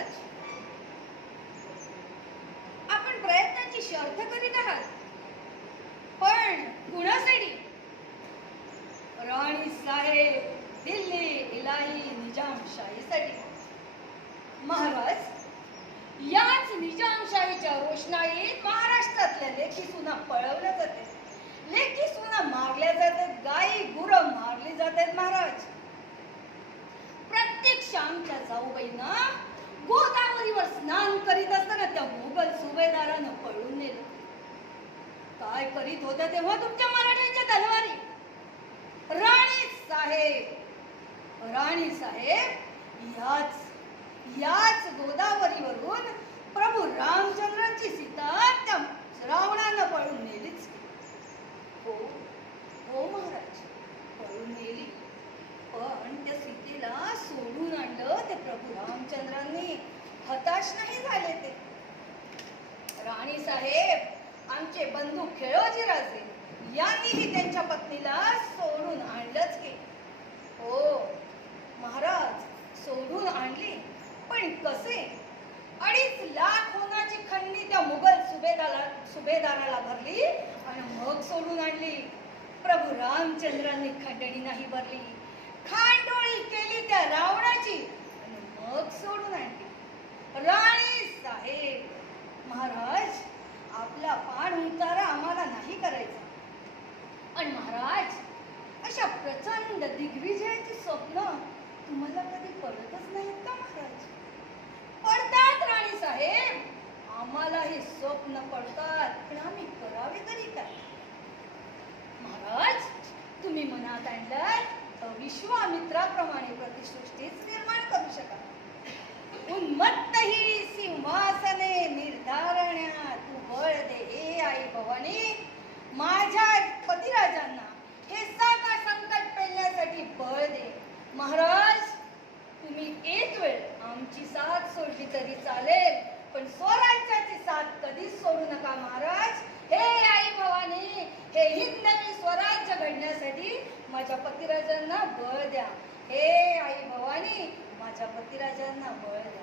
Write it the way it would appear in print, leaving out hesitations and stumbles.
महाराज, आपण प्रयत्नाची शर्थ करीत आहात, पण कुणासाठी? राणी साहेब, दिल्ली इलाही निजामशाहीसाठी. महाराज, याच निजामशाहीच्या रोषणाईत महाराष्ट्रातल्या लेखी सुना पळवल्या जाते, लेखी सुना मारल्या जातात, गायी गुरं मारली जातात. महाराज, प्रत्येक शामच्या जाऊबाईंना गोदावरीवर स्नान करीत असताना त्या मुघल सुभेदारानं पळून नेलं. काय करीत होत्या तेव्हा तुमच्या मराठ्यांच्या तलवारी? राणी साहेब याच गोदावरीवरून प्रभू रामचंद्रांची सीता त्या रावणानं पळून नेलीच. हो महाराज, पळून नेली, पण त्या सीतेला सोडून आणलं ते प्रभू रामचंद्रांनी. हताश नाही झाले ते. राणी साहेब, आमचे बंधू खेळोजी राजे यांनीही त्यांच्या पत्नीला सोडून आणलंच की. हो महाराज, सोडून आणली, पण कसे? 2.5 लाख होनाची खंडी त्या मुघल सुभेदाराला भरली आणि मग सोडून आणली. प्रभू रामचंद्रांनी खंडणी नाही भरली, खांडोळी केली त्या रावणाची आणि मग सोडून आणली. राणी साहेब, महाराज, आपला पाण उतारा आम्हाला नाही करायचा. आणि महाराज, अशा प्रचंड दिग्विजयाची स्वप्न तुम्हाला कधी पडतच नाहीत का? महाराज, पडतात राणी साहेब, आम्हाला हे स्वप्न पडतात, पण आम्ही करावे तरी काय? महाराज, तुम्ही मनात आणलात विश्वामित्राप्रमाणे प्रतिसृष्टीच निर्माण करू शकाल. उन्मत्त ही सिंहासने निर्धारण्या तू बळ दे हे आई भवानी. माझ्या पतिराजांना हे साका संकट पेलण्यासाठी बळ दे. महाराज, तुम्ही एक वेळ आमची साथ सोडली तरी चालेल, पण स्वराज्याची साथ कधीच सोडू नका. महाराज, हे आई भवानी, हे हिंदवी स्वराज्य घडण्यासाठी माझ्या पतिराजांना बळ द्या. हे आई भवानी, माझ्या पतिराजांना बळ द्या.